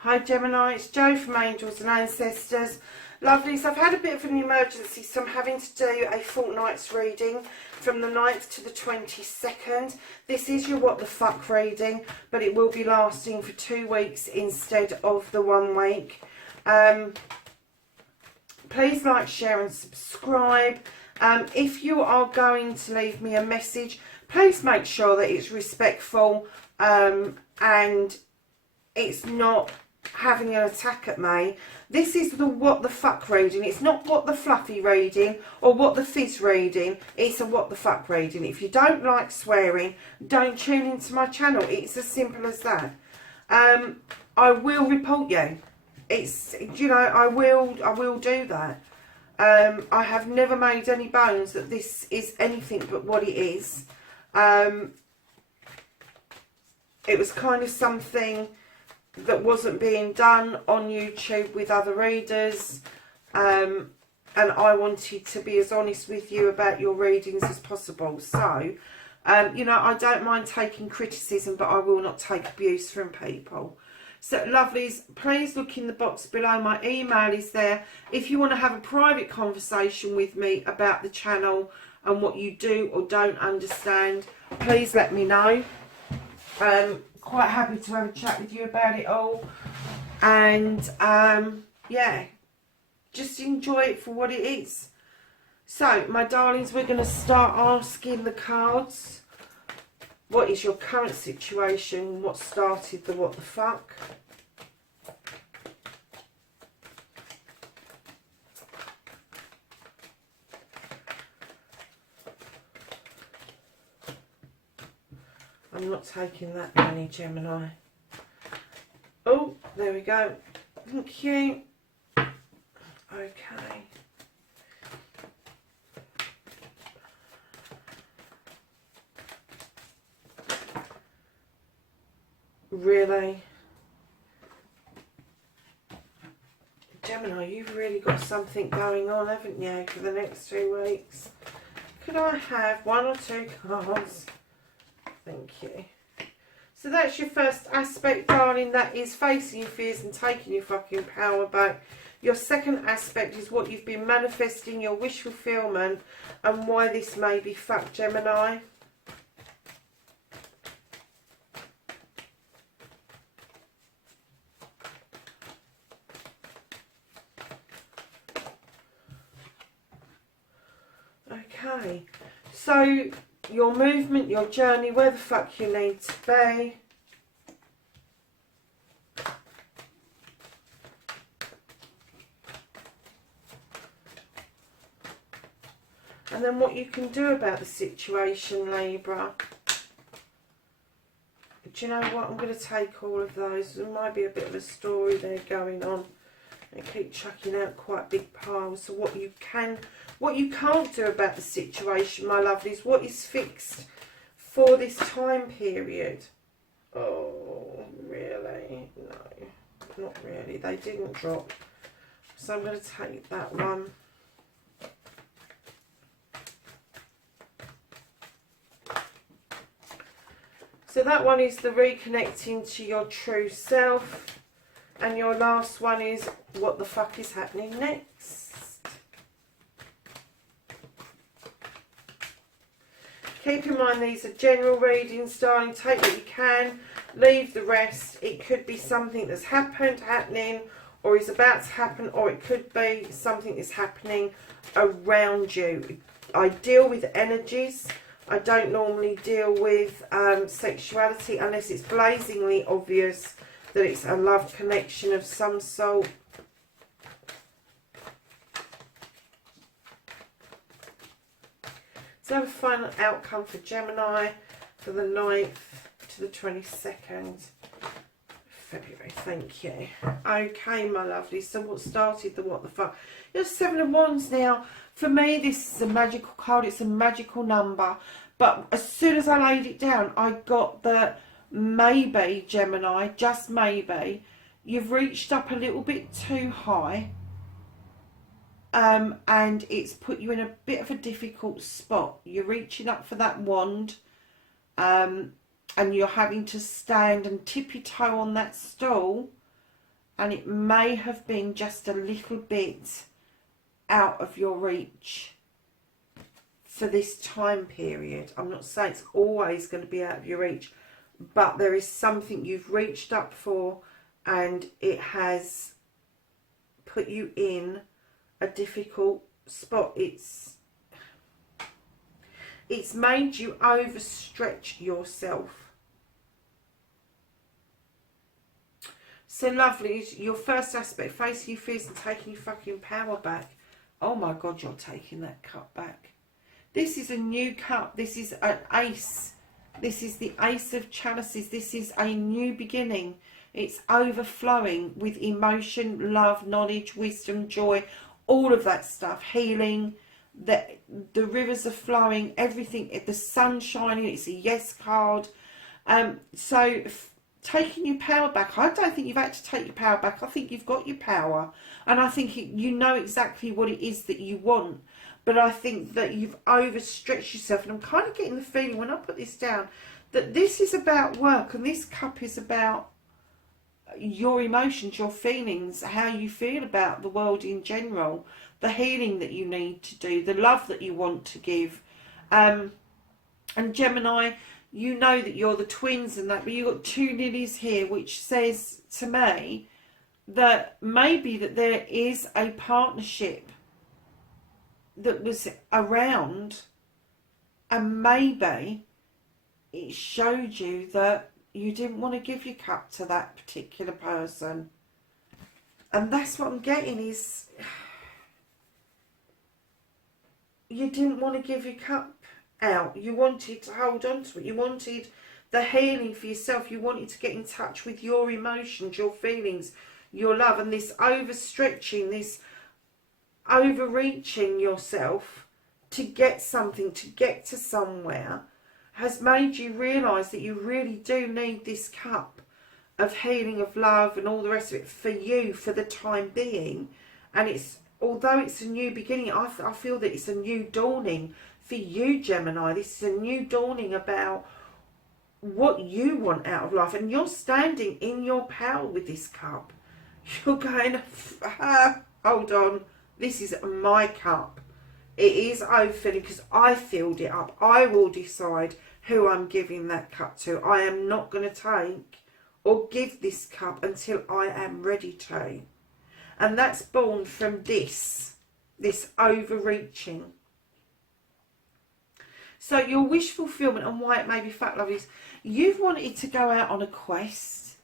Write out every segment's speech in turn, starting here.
Hi Gemini, it's Jo from Angels and Ancestors. Lovelies, I've had a bit of an emergency, so I'm having to do a fortnight's reading from the 9th to the 22nd. This is your what the fuck reading, but it will be lasting for 2 weeks instead of the 1 week. Please like, share and subscribe. If you are going to leave me a message, please make sure that it's respectful and it's not having an attack at me. This is the what the fuck reading. It's not what the fluffy reading or what the fizz reading. It's a what the fuck reading. If you don't like swearing, don't tune into my channel. It's as simple as that. I will report you. It's, you know, I will do that. I have never made any bones that this is anything but what it is. It was kind of something that wasn't being done on YouTube with other readers, and I wanted to be as honest with you about your readings as possible. So, you know, I don't mind taking criticism, but I will not take abuse from people. So, lovelies, please look in the box below. My email is there. If you want to have a private conversation with me about the channel and what you do or don't understand, please let me know. Quite happy to have a chat with you about it all, and yeah, just enjoy it for what it is. So my darlings, we're going to start asking the cards, what is your current situation, what started the what the fuck. I'm not taking that many, Gemini. Oh, there we go. Thank you. Okay. Really? Gemini, you've really got something going on, haven't you, for the next 2 weeks? Could I have 1 or 2 cards? Thank you. So that's your first aspect, darling. That is facing your fears and taking your fucking power back. Your second aspect is what you've been manifesting, your wish fulfillment, and why this may be fucked, Gemini. Okay. So your movement, your journey, where the fuck you need to be. And then what you can do about the situation, Libra. Do you know what? I'm going to take all of those. There might be a bit of a story there going on. And keep chucking out quite big piles. So what you can't do about the situation, my lovelies, what is fixed for this time period? Oh, really? No, not really. They didn't drop. So I'm going to take that one. So that one is the reconnecting to your true self. And your last one is what the fuck is happening next. Keep in mind these are general readings, darling. Take what you can, leave the rest. It could be something that's happened, happening, or is about to happen, or it could be something that's happening around you. I deal with energies. I don't normally deal with sexuality unless it's blazingly obvious that it's a love connection of some sort. So a final outcome for Gemini for the 9th to the 22nd February. Thank you. Okay, my lovely. So what started the what the fuck? You're 7 of Wands now. For me, this is a magical card. It's a magical number. But as soon as I laid it down, I got the maybe, Gemini, just maybe, you've reached up a little bit too high, and it's put you in a bit of a difficult spot. You're reaching up for that wand, and you're having to stand and tippy toe on that stool, and it may have been just a little bit out of your reach for this time period. I'm not saying it's always going to be out of your reach, but there is something you've reached up for and it has put you in a difficult spot. It's made you overstretch yourself. So lovely, your first aspect, facing your fears and taking your fucking power back. Oh my God, you're taking that cup back. This is a new cup. This is an ace. This is the Ace of Chalices. This is a new beginning. It's overflowing with emotion, love, knowledge, wisdom, joy, all of that stuff. Healing. The rivers are flowing. Everything. The sun's shining. It's a yes card. So taking your power back. I don't think you've had to take your power back. I think you've got your power. And I think you know exactly what it is that you want. But I think that you've overstretched yourself. And I'm kind of getting the feeling when I put this down that this is about work. And this cup is about your emotions, your feelings, how you feel about the world in general. The healing that you need to do. The love that you want to give. And Gemini, you know that you're the twins and that. But you've got two lilies here, which says to me that maybe that there is a partnership that was around, and maybe it showed you that you didn't want to give your cup to that particular person. And that's what I'm getting is you didn't want to give your cup out. You wanted to hold on to it. You wanted the healing for yourself. You wanted to get in touch with your emotions, your feelings, your love. And this overstretching, this overreaching yourself to get something, to get to somewhere, has made you realise that you really do need this cup of healing, of love and all the rest of it for you for the time being. And it's, although it's a new beginning, I feel that it's a new dawning for you, Gemini. This is a new dawning about what you want out of life, and you're standing in your power with this cup. You're going, hold on, this is my cup. It is overfilling because I filled it up. I will decide who I'm giving that cup to. I am not going to take or give this cup until I am ready to. And that's born from this overreaching. So your wish fulfillment and why it may be fact, love, is you've wanted to go out on a quest.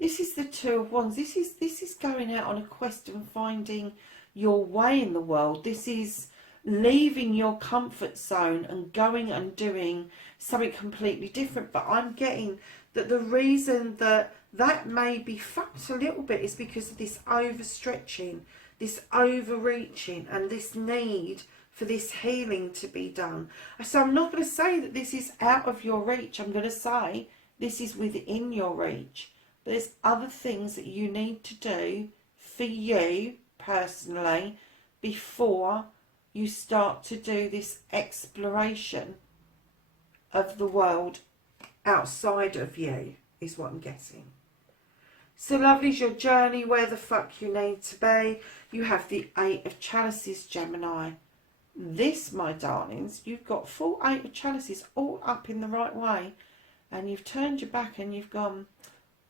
This is the Two of Wands. This is going out on a quest and finding your way in the world. This is leaving your comfort zone and going and doing something completely different. But I'm getting that the reason that may be fucked a little bit is because of this overstretching, this overreaching, and this need for this healing to be done. So I'm not going to say that this is out of your reach. I'm going to say this is within your reach. But there's other things that you need to do for you personally before you start to do this exploration of the world outside of you, is what I'm getting. So lovely's your journey where the fuck you need to be. You have the Eight of Chalices, Gemini. This, my darlings, you've got full Eight of Chalices all up in the right way, and you've turned your back and you've gone,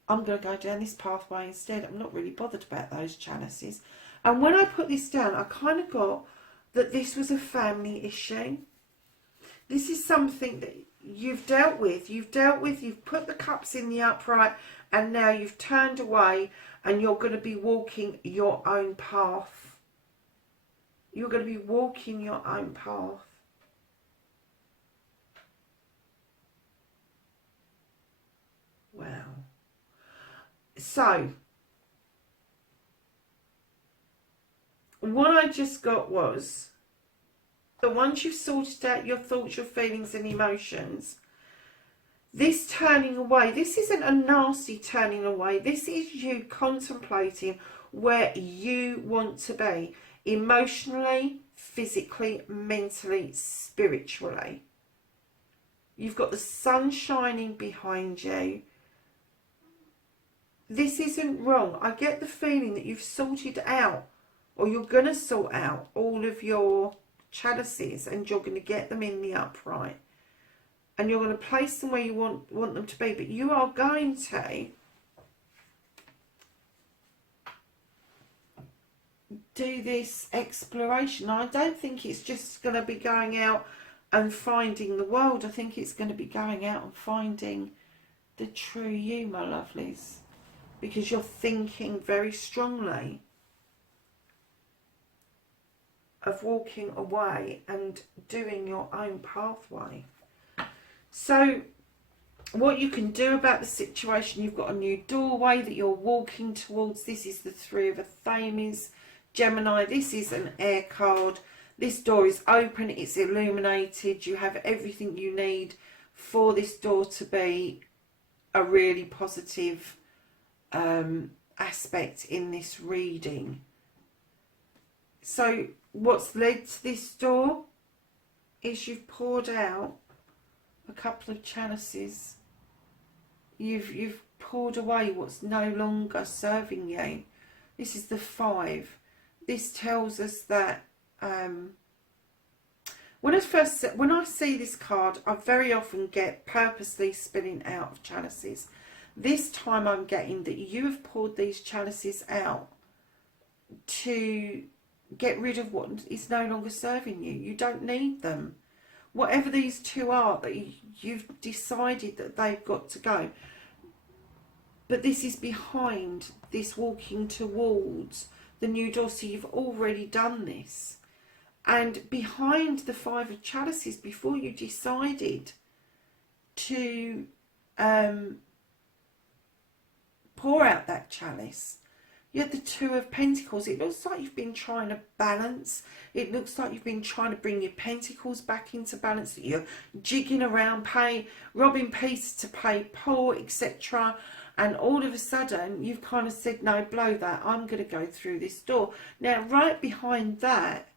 I'm going to go down this pathway instead. I'm not really bothered about those chalices. And when I put this down, I kind of got that this was a family issue. This is something that you've dealt with. You've put the cups in the upright, and now you've turned away and you're going to be walking your own path. You're going to be walking your own path. Wow. So, what I just got was that once you've sorted out your thoughts, your feelings and emotions, This turning away, this isn't a nasty turning away. This is you contemplating where you want to be emotionally, physically, mentally, spiritually. You've got the sun shining behind you. This isn't wrong. I get the feeling that you've sorted out, or you're going to sort out all of your chalices, and you're going to get them in the upright. And you're going to place them where you want them to be. But you are going to do this exploration. I don't think it's just going to be going out and finding the world. I think it's going to be going out and finding the true you, my lovelies. Because you're thinking very strongly of walking away and doing your own pathway. So what you can do about the situation, you've got a new doorway that you're walking towards. This is the Three of Athames, Gemini. This is an air card. This door is open, it's illuminated. You have everything you need for this door to be a really positive aspect in this reading. So what's led to this door is you've poured out a couple of chalices. You've poured away what's no longer serving you. This is the 5. This tells us that when I see this card, I very often get purposely spilling out of chalices. This time I'm getting that you have poured these chalices out to get rid of what is no longer serving you. You don't need them. Whatever these two are, that you've decided that they've got to go. But this is behind this walking towards the new door. So you've already done this. And behind the 5 of chalices, before you decided to pour out that chalice, you had the 2 of Pentacles. It looks like you've been trying to balance. It looks like you've been trying to bring your Pentacles back into balance. That you're jigging around, robbing Peter to pay Paul, etc. And all of a sudden, you've kind of said, no, blow that. I'm going to go through this door. Now, right behind that,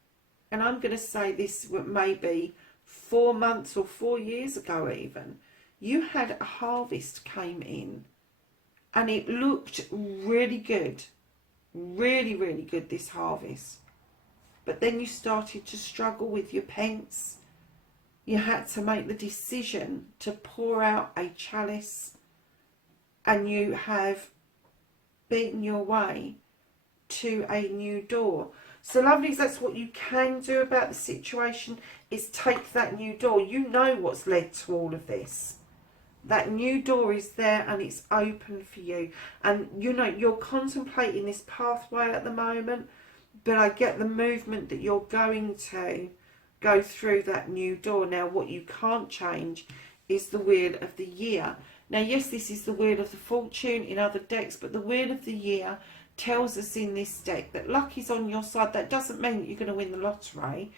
and I'm going to say this maybe 4 months or 4 years ago even, you had a harvest came in. And it looked really good. Really, really good, this harvest. But then you started to struggle with your pence. You had to make the decision to pour out a chalice. And you have beaten your way to a new door. So lovelies, that's what you can do about the situation, is take that new door. You know what's led to all of this. That new door is there and it's open for you. And you know, you're contemplating this pathway at the moment, but I get the movement that you're going to go through that new door. Now, what you can't change is the Wheel of the Year. Now, yes, this is the Wheel of the Fortune in other decks, but the Wheel of the Year tells us in this deck that luck is on your side. That doesn't mean that you're going to win the lottery.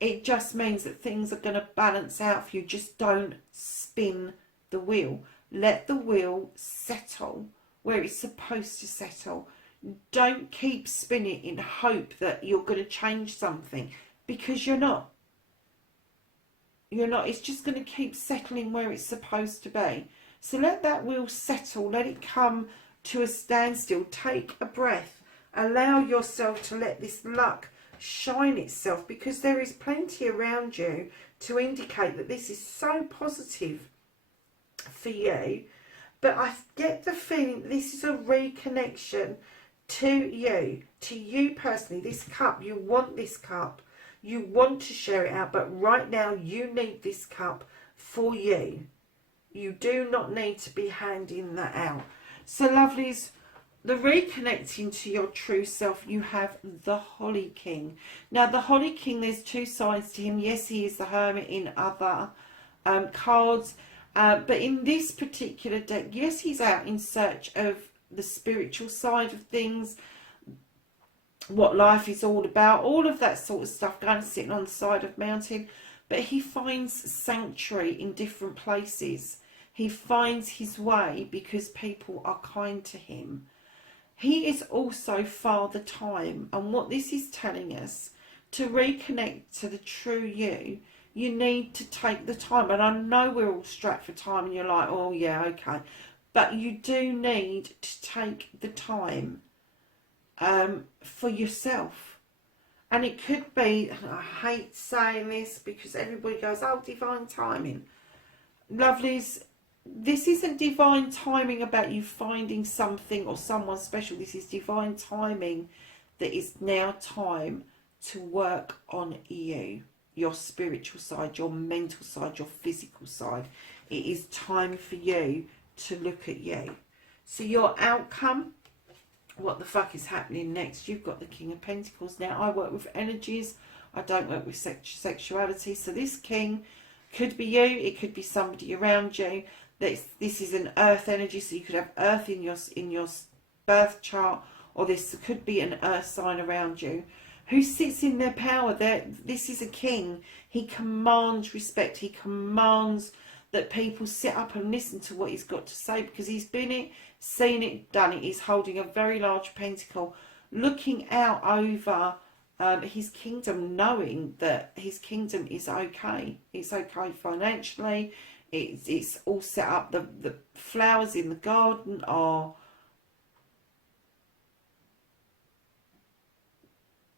It just means that things are going to balance out for you. Just don't spin the wheel. Let the wheel settle where it's supposed to settle. Don't keep spinning in hope that you're going to change something, because you're not. You're not. It's just going to keep settling where it's supposed to be. So let that wheel settle. Let it come to a standstill. Take a breath. Allow yourself to let this luck shine itself, because there is plenty around you to indicate that this is so positive for you. But I get the feeling this is a reconnection to you personally. This cup, you want this cup, you want to share it out, but right now you need this cup for you. You do not need to be handing that out. So lovelies, the reconnecting to your true self, you have the Holly King. Now the Holly King, there's 2 sides to him. Yes, he is the Hermit in other cards. But in this particular deck, yes, he's out in search of the spiritual side of things, what life is all about, all of that sort of stuff, going and sitting on the side of a mountain. But he finds sanctuary in different places. He finds his way because people are kind to him. He is also Father Time, and what this is telling us, to reconnect to the true you, you need to take the time. And I know we're all strapped for time and you're like, oh yeah, okay. But you do need to take the time for yourself. And it could be, I hate saying this because everybody goes, oh, divine timing. Lovelies, this isn't divine timing about you finding something or someone special. This is divine timing that is now time to work on you, your spiritual side, your mental side, your physical side. It is time for you to look at you. So your outcome, what the fuck is happening next? You've got the King of Pentacles. Now, I work with energies. I don't work with sexuality. So this King could be you. It could be somebody around you. This is an earth energy. So you could have earth in your birth chart. Or this could be an earth sign around you who sits in their power. This is a king. He commands respect. He commands that people sit up and listen to what he's got to say, because he's been it, seen it, done it. He's holding a very large pentacle, looking out over his kingdom, knowing that his kingdom is okay. It's okay financially. It's all set up. The flowers in the garden are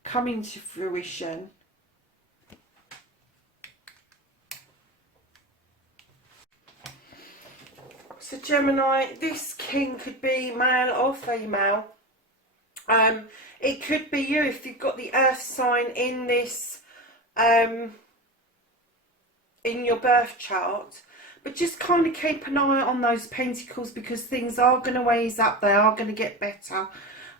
coming to fruition. So Gemini, this king could be male or female. It could be you if you've got the earth sign in this, in your birth chart. But just kind of keep an eye on those pentacles, because things are going to ease up. They are going to get better.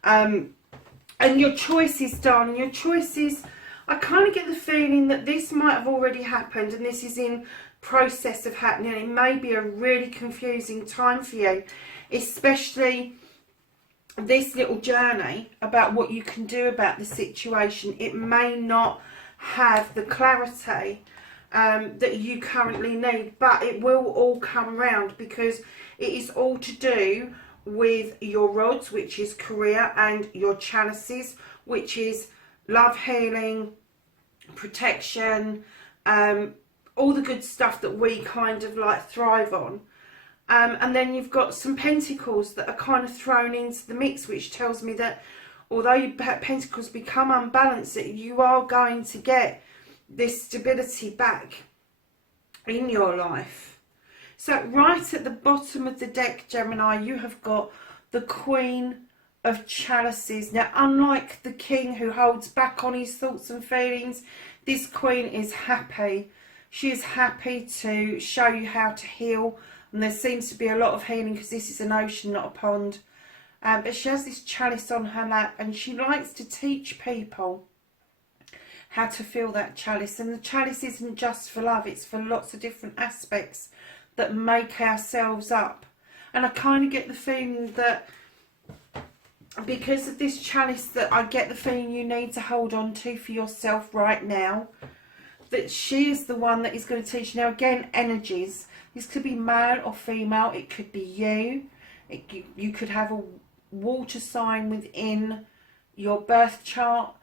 And your choice is done. Your choices, I kind of get the feeling that this might have already happened and this is in process of happening. It may be a really confusing time for you, especially this little journey about what you can do about the situation. It may not have the clarity that you currently need, but it will all come around, because it is all to do with your rods, which is career, and your chalices, which is love, healing, protection, all the good stuff that we kind of like thrive on. And then you've got some pentacles that are kind of thrown into the mix, which tells me that although your pentacles become unbalanced, that you are going to get this stability back in your life. So right at the bottom of the deck, Gemini, you have got the Queen of Chalices. Now, unlike the King who holds back on his thoughts and feelings, this Queen is happy. She is happy to show you how to heal. And there seems to be a lot of healing, because this is an ocean, not a pond. But she has this chalice on her lap, and she likes to teach people how to fill that chalice. And the chalice isn't just for love, it's for lots of different aspects that make ourselves up. And I kind of get the feeling that because of this chalice, that I get the feeling you need to hold on to for yourself right now, that she is the one that is going to teach you. Now again, energies, this could be male or female, it could be you. You could have a water sign within your birth chart.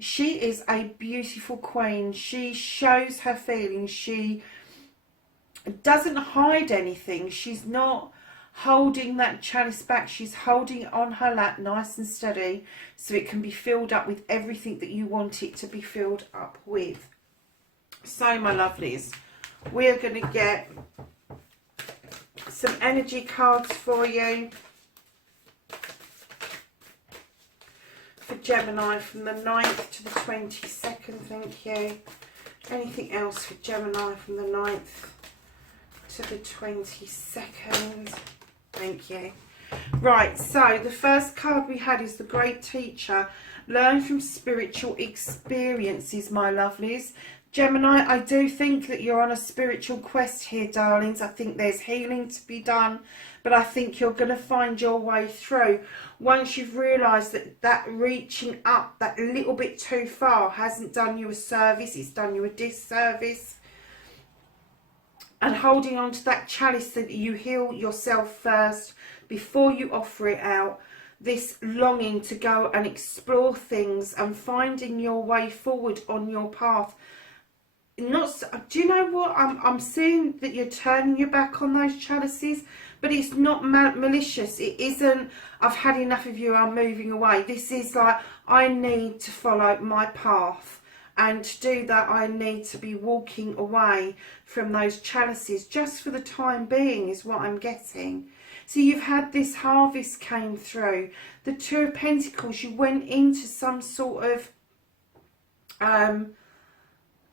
She is a beautiful queen. She shows her feelings. She doesn't hide anything. She's not holding that chalice back. She's holding it on her lap nice and steady, so it can be filled up with everything that you want it to be filled up with. So my lovelies, we're going to get some energy cards for you for Gemini from the 9th to the 22nd. Thank you. Anything else for Gemini from the 9th to the 22nd? Thank you. Right, so the first card we had is the Great Teacher. Learn from spiritual experiences, my lovelies. Gemini, I do think that you're on a spiritual quest here, darlings. I think there's healing to be done, but I think you're going to find your way through. Once you've realised that reaching up that little bit too far hasn't done you a service, it's done you a disservice. and holding on to that chalice, that you heal yourself first before you offer it out. This longing to go and explore things and finding your way forward on your path. Do you know what? I'm seeing that you're turning your back on those chalices, but it's not malicious. It isn't, I've had enough of you, I'm moving away. This is like, I need to follow my path. And to do that, I need to be walking away from those chalices just for the time being, is what I'm getting. So you've had this harvest came through. The Two of Pentacles, you went into some sort of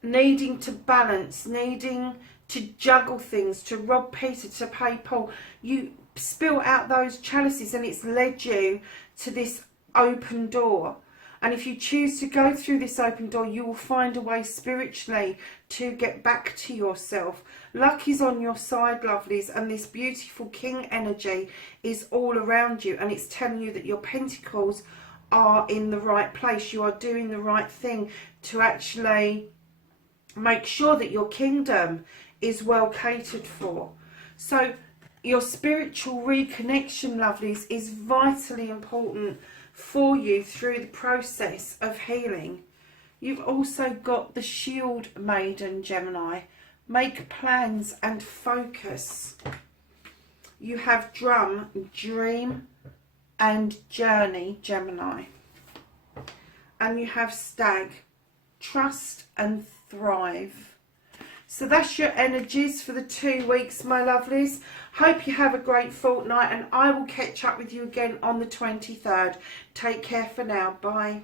needing to balance, needing to juggle things, to rob Peter, to pay Paul. You spill out those chalices and it's led you to this open door. And if you choose to go through this open door, you will find a way spiritually to get back to yourself. Luck is on your side, lovelies, and this beautiful king energy is all around you. And it's telling you that your pentacles are in the right place. You are doing the right thing to actually make sure that your kingdom is well catered for. So your spiritual reconnection, lovelies, is vitally important for you through the process of healing. You've also got the Shield Maiden, Gemini. Make plans and focus. You have Drum, Dream and Journey, Gemini. And you have Stag, Trust and Thrive. So that's your energies for the 2 weeks, my lovelies. Hope you have a great fortnight, and I will catch up with you again on the 23rd. Take care for now. Bye.